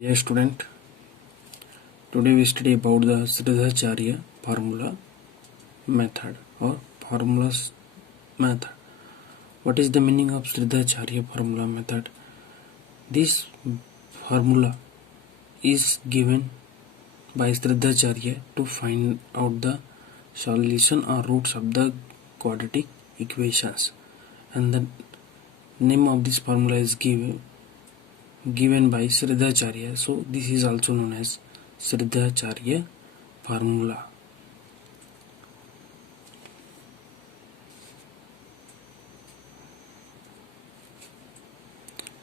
Dear student, today we study about the Sridharacharya formula method or formulas method. What is the meaning of Sridharacharya formula method? This formula is given by Sridharacharya to find out the solution or roots of the quadratic equations, and the name of this formula is given by Sridharacharya. So this is also known as Sridharacharya formula.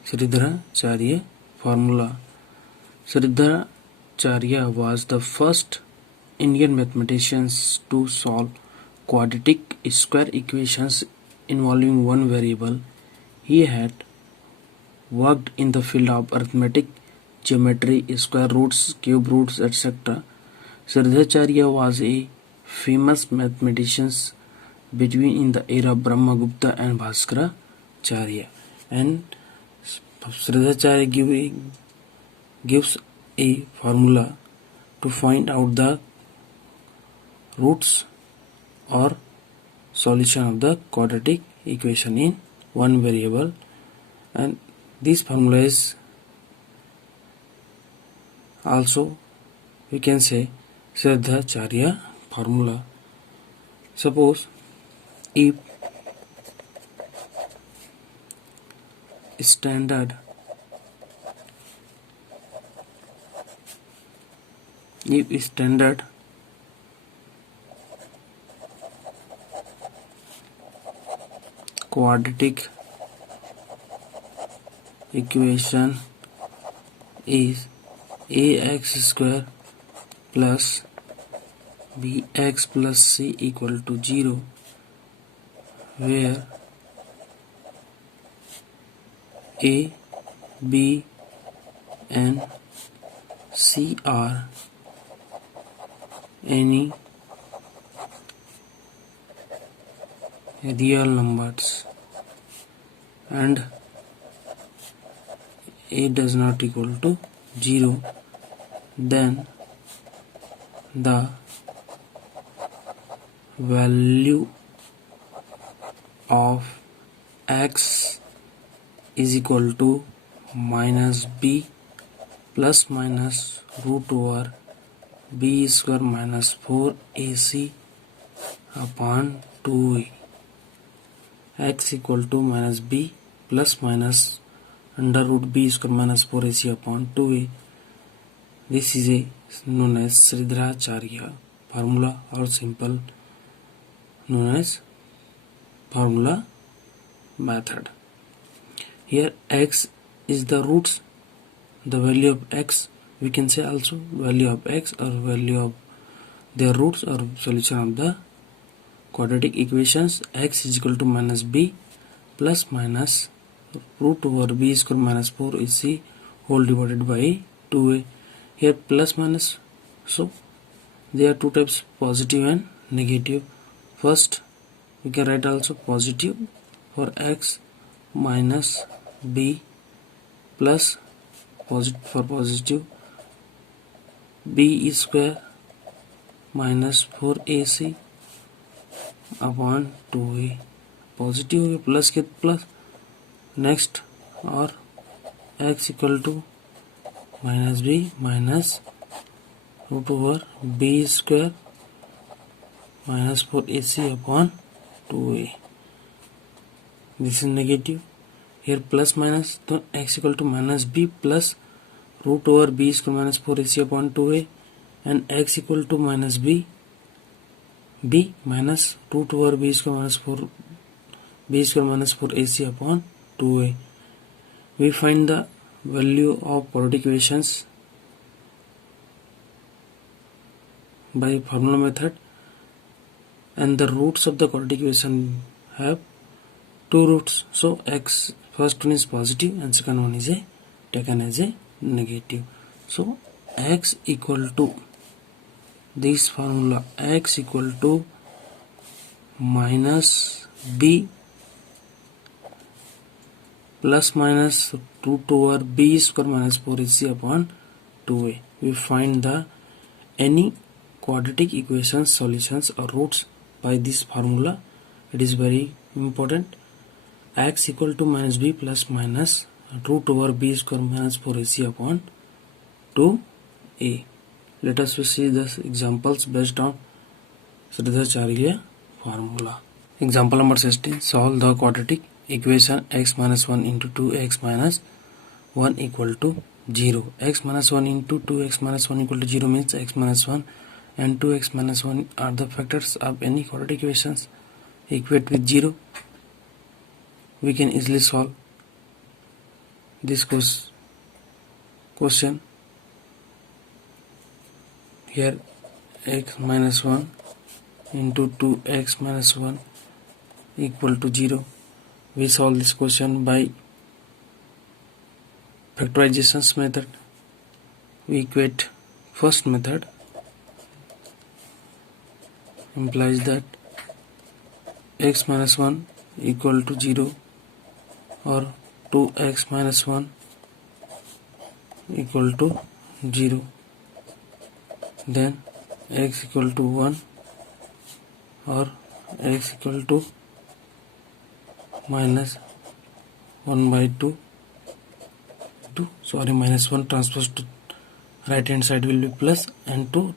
Sridharacharya formula. Sridharacharya was the first Indian mathematician to solve quadratic square equations involving one variable. He had worked in the field of arithmetic, geometry, square roots, cube roots, etc. Sridharacharya was a famous mathematician between in the era of Brahmagupta and Bhaskaracharya. And Sridharacharya gives a formula to find out the roots or solution of the quadratic equation in one variable, and this formula is also we can say Sridharacharya formula. Suppose if standard quadratic equation is ax square plus bx plus c equal to 0, where a, b and c are any real numbers and a does not equal to 0, then the value of x is equal to minus b plus minus root over b square minus 4ac upon 2a. X equal to minus b plus minus under root b square minus 4ac upon 2a. This is a known as Sridharacharya formula, or simple known as formula method. Here x is the roots, the value of x, we can say also value of x or value of their roots or solution of the quadratic equations. X is equal to minus b plus minus root over b square minus 4ac whole divided by 2a. Here plus minus, so there are two types, positive and negative. First we can write also positive for x minus b plus for positive b square minus 4ac upon 2a. Positive plus के plus. Next, or x equal to minus b minus root over b square minus 4ac upon 2a. This is negative. Here plus minus, so x equal to minus b plus root over b square minus 4ac upon 2a, and x equal to minus b minus root over b square minus 4ac upon 2a. We find the value of quadratic equations by formula method, and the roots of the quadratic equation have two roots. So x, first one is positive and second one is taken as a negative. So x equal to this formula, x equal to minus b plus minus root over b square minus 4ac upon 2a. We find the any quadratic equation solutions or roots by this formula. It is very important. X equal to minus b plus minus root over b square minus 4ac upon 2a. Let us see the examples based on Sridharacharya formula. Example number 16. Solve the quadratic equation x minus 1 into 2x minus 1 equal to 0. X minus 1 into 2x minus 1 equal to 0 means x minus 1 and 2x minus 1 are the factors of any quadratic equations equate with 0. We can easily solve this question. Here x minus 1 into 2x minus 1 equal to 0. We solve this question by factorizations method. We equate first method implies that x minus 1 equal to 0 or 2x minus 1 equal to 0. Then x equal to 1 or x equal to minus 1 by 2 minus 1 transpose to right hand side will be plus and 2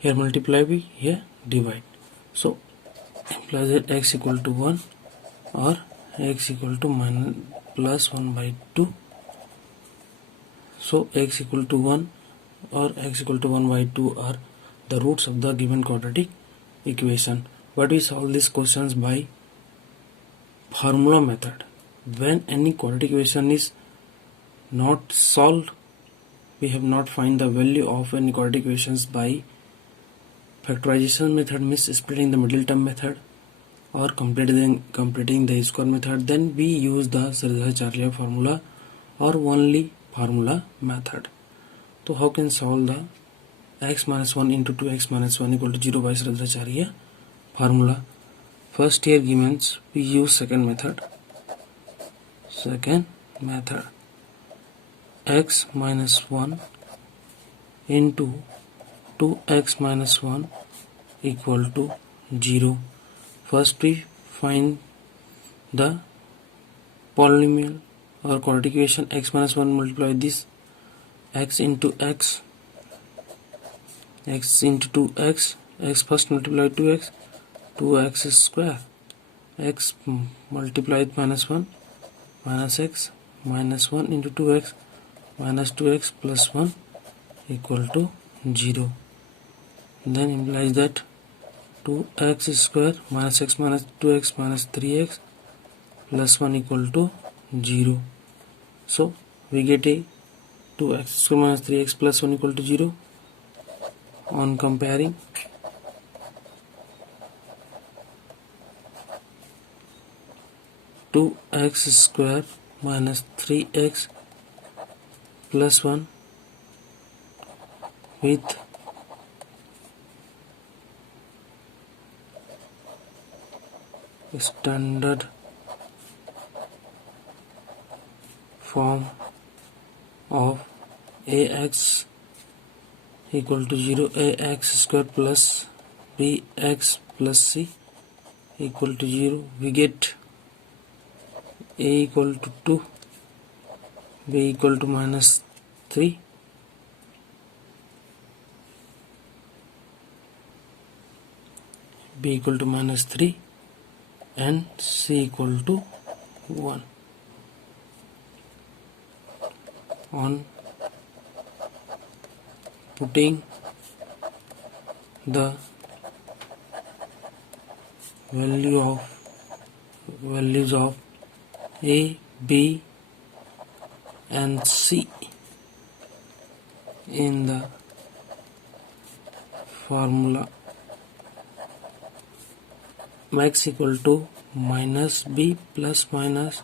here multiply by here divide. So implies that x equal to 1 or x equal to minus plus 1 by 2. So x equal to 1 or x equal to 1 by 2 are the roots of the given quadratic equation. But we solve these questions by formula method. When any quadratic equation is not solved, we have not find the value of any quadratic equations by factorization method, means splitting the middle term method, or completing the square method, then we use the Sridharacharya formula or only formula method. So how can solve the x minus 1 into 2x minus 1 equal to 0 by Sridharacharya formula? First here given we use second method. X minus 1 into 2x minus 1 equal to 0. First we find the polynomial or quadratic equation x minus 1 multiply this x into x into 2x, x first multiply 2x, 2x square, x multiplied minus 1 minus x minus 1 into 2x minus 2x plus 1 equal to 0. Then implies that 2x square minus x minus 2x minus 3x plus 1 equal to 0. So we get a 2x square minus 3x plus 1 equal to 0. On comparing, two x square minus 3x plus 1 with standard form of ax equal to 0, ax square plus bx plus c equal to 0. We get a equal to 2, b equal to minus 3, b equal to minus 3 and c equal to 1. On putting the values of a, b and c in the formula, x equal to minus b plus minus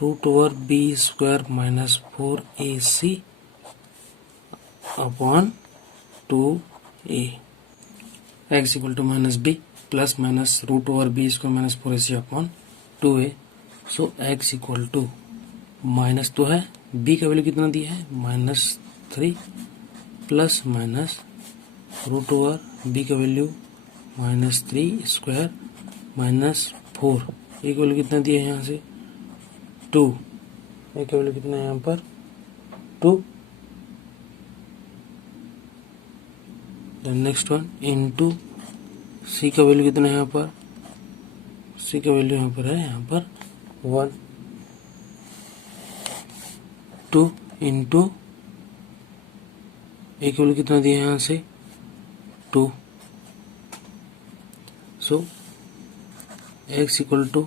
root over b square minus 4ac upon 2a. X equal to minus b plus minus root over b square minus 4ac upon 2a. So x equal to minus तो है, b का value कितना दिया है minus 3 plus minus root over b का value -3 square -4, a का value कितना दिया है यहाँ से 2, ए का वैल्यू कितना है यहाँ पर 2। देन नेक्स्ट वन इनटू सी का वैल्यू कितना है यहाँ पर, सी का वैल्यू यहाँ पर है 1, 2 इंटू ए का वैल्यू कितना दिया है यहाँ से 2। So x equal to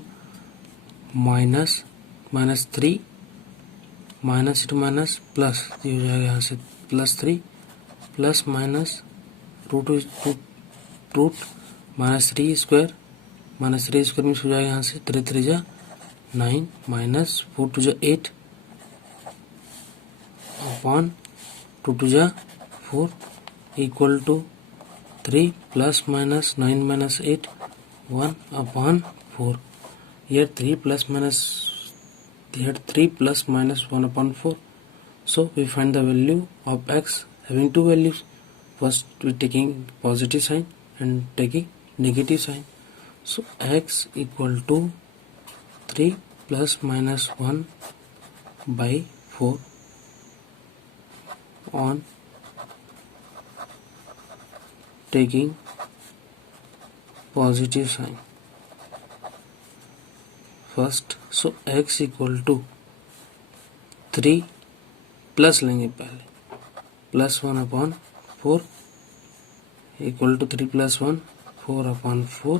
-3 minus two minus plus, ये हो जाएगा यहाँ से +3 plus minus root -3 square means हो जाएगा यहाँ से 3 3 जा 9 माइनस 4 2 जा 8 अपॉन 2 2 जा 4 equal to 3 plus minus 9 minus 8 1 upon 4। Here 3 plus minus 1 upon 4. So we find the value of x having two values. First we taking positive sign and taking negative sign. So x equal to 3 plus minus 1 by 4 on taking positive sign. First so x equal to 3 plus लेंगे पहले +1 upon 4 equal to 3 + 1 4 upon 4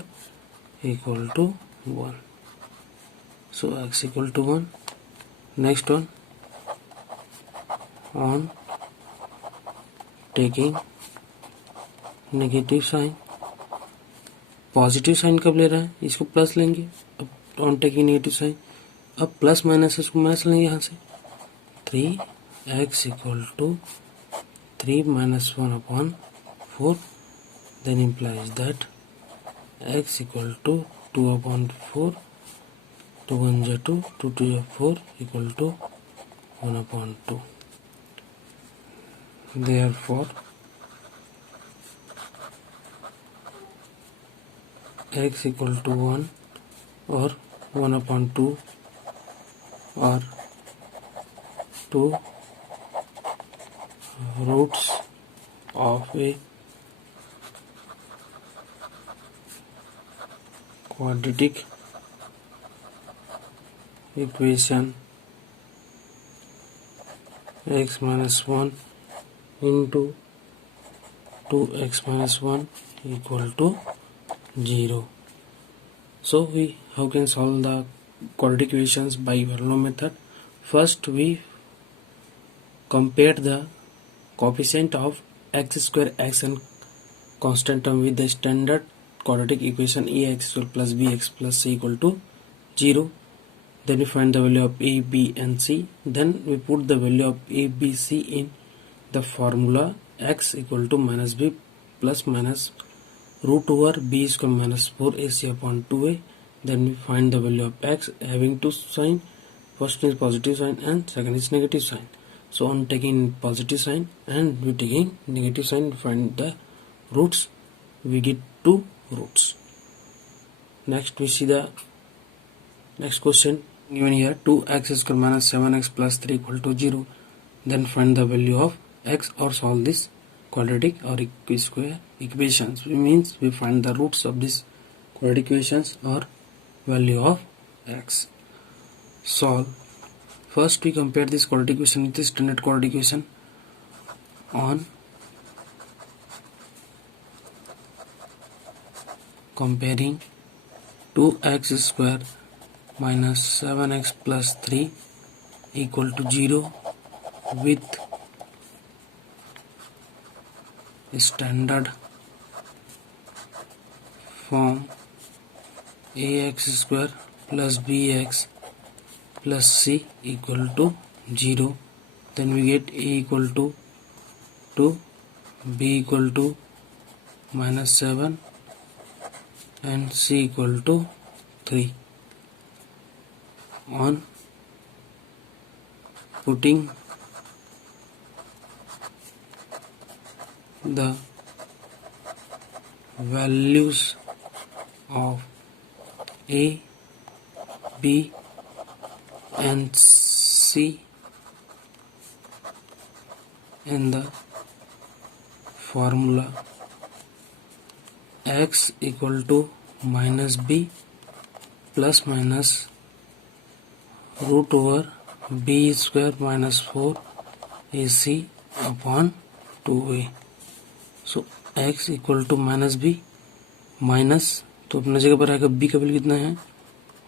equal to 1। So x equal to 1। Next one on taking negative sign, positive sign कब ले रहा है, इसको plus लेंगे, अब on taking negative sign, अब प्लस माइनस इसको माइनस लेंगे यहाँ से 3x equal to 3 minus 1 upon 4, then implies that x equal to 2 upon 4, 2 1 जा 2, 2 2 जा 4 equal to 1 upon 2. Therefore x equal to 1 or 1 upon 2 or 2 roots of a quadratic equation x minus 1 into 2x minus 1 equal to 0. So how can solve the quadratic equations by Bernoulli method? First we compare the coefficient of x square x and constant term with the standard quadratic equation ax square plus bx plus c equal to 0. Then we find the value of a, b and c. Then we put the value of a, b, c in the formula x equal to minus b plus minus root over b square minus 4ac upon 2a. Then we find the value of x having two sign, first is positive sign and second is negative sign. So on taking positive sign and we taking negative sign, find the roots, we get two roots. Next we see the next question given here, 2x square minus 7x plus 3 equal to 0. Then find the value of x or solve this quadratic or square equations. We means we find the roots of this quadratic equations or value of x. Solve. First we compare this quadratic equation with the standard quadratic equation. On comparing 2x square minus 7x plus 3 equal to 0 with standard form ax square plus bx plus c equal to 0. Then we get a equal to 2, b equal to minus 7 and c equal to 3. On putting the values of A, B and C in the formula x equal to minus b plus minus root over b square minus 4 ac upon 2a. So x equal to minus B minus तो अपने जगह पर आएगा b का value कितना है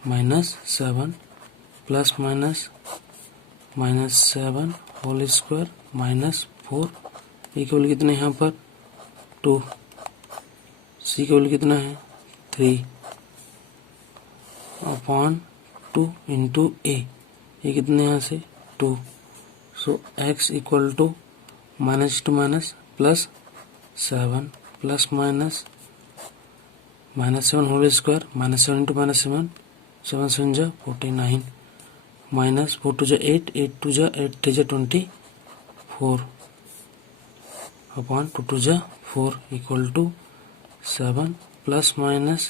-7 plus minus 7 whole square -4 a का value कितना है यहाँ पर 2 सी का वैल्यू कितना है 3 अपॉन 2 इंटू ए ये कितने यहाँ से 2. So x equal to -2 plus 7 plus -7 whole square -7 into -7 7 7 जा 49 माइनस 4 2 जा 8 8 2 जा 8 3 जा 24 अपॉन 2 2 जा 4 equal to 7 plus minus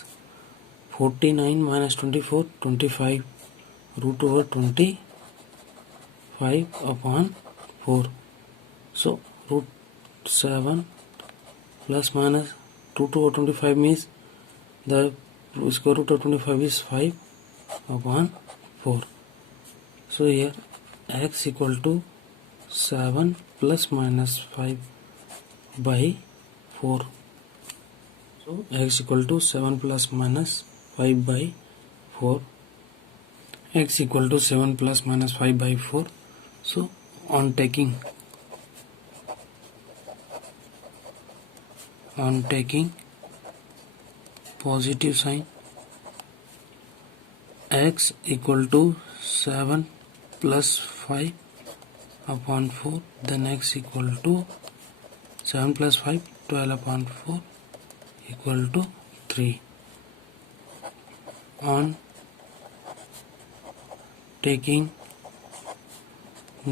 49 minus 24 25 root over 25 upon 4. So root 7 plus minus 2 to 25 means the square root of 25 is 5 upon 4. So here x equal to 7 plus minus 5 by 4. So x equal to 7 plus minus 5 by 4. X equal to 7 plus minus 5 by 4. So on taking positive sign x equal to 7 plus 5 upon 4 then x equal to 7 plus 5 12 upon 4 equal to 3. On taking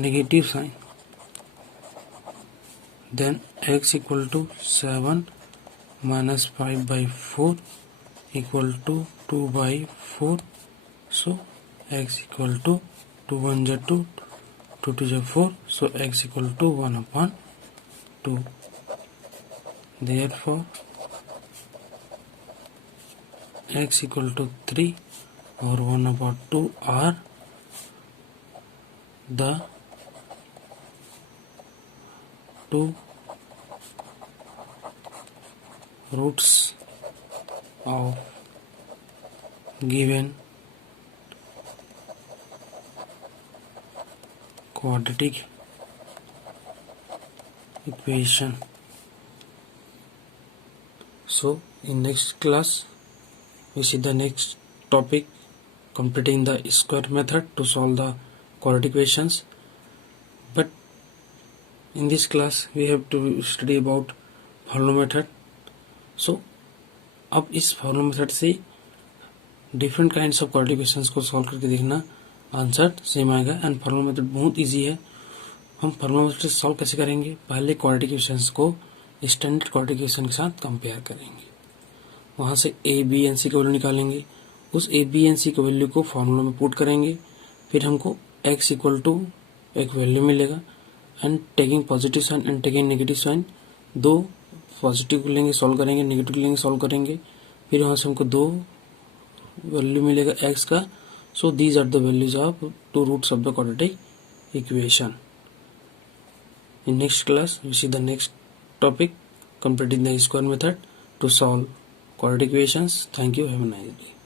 negative sign then x equal to 7 minus 5 by 4 equal to 2 by 4. So x equal to 2 1 ja 2 2 2 ja 4. So x equal to 1 upon 2. Therefore x equal to 3 or 1 upon 2 are the two roots of given quadratic equation. So in next class we see the next topic, completing the square method to solve the quadratic equations. But in this class we have to study about formula method. So अब इस formula method से different kinds of quadratic equations को solve करके देखना, answer same आएगा. And formula method बहुत easy है. हम फॉर्मूला मेथड से सॉल्व कैसे करेंगे, पहले क्वाड्रेटिक इक्वेशंस को स्टैंडर्ड क्वाड्रेटिक इक्वेशन के साथ कंपेयर करेंगे, वहां से ए बी एन सी का वैल्यू निकालेंगे, उस ए बी एन सी के वैल्यू को फॉर्मूला में पुट करेंगे, फिर हमको एक्स इक्वल टू एक वैल्यू मिलेगा. And taking positive sign and taking negative sign, दो पॉजिटिव को लेंगे सॉल्व करेंगे, नेगेटिव को लेंगे सॉल्व करेंगे, फिर वहां से हमको दो वैल्यू मिलेगा एक्स का. So these are the values of two roots of the quadratic equation. In next class we see the next topic, completing the square method to solve quadratic equations. Thank you. Have a nice day.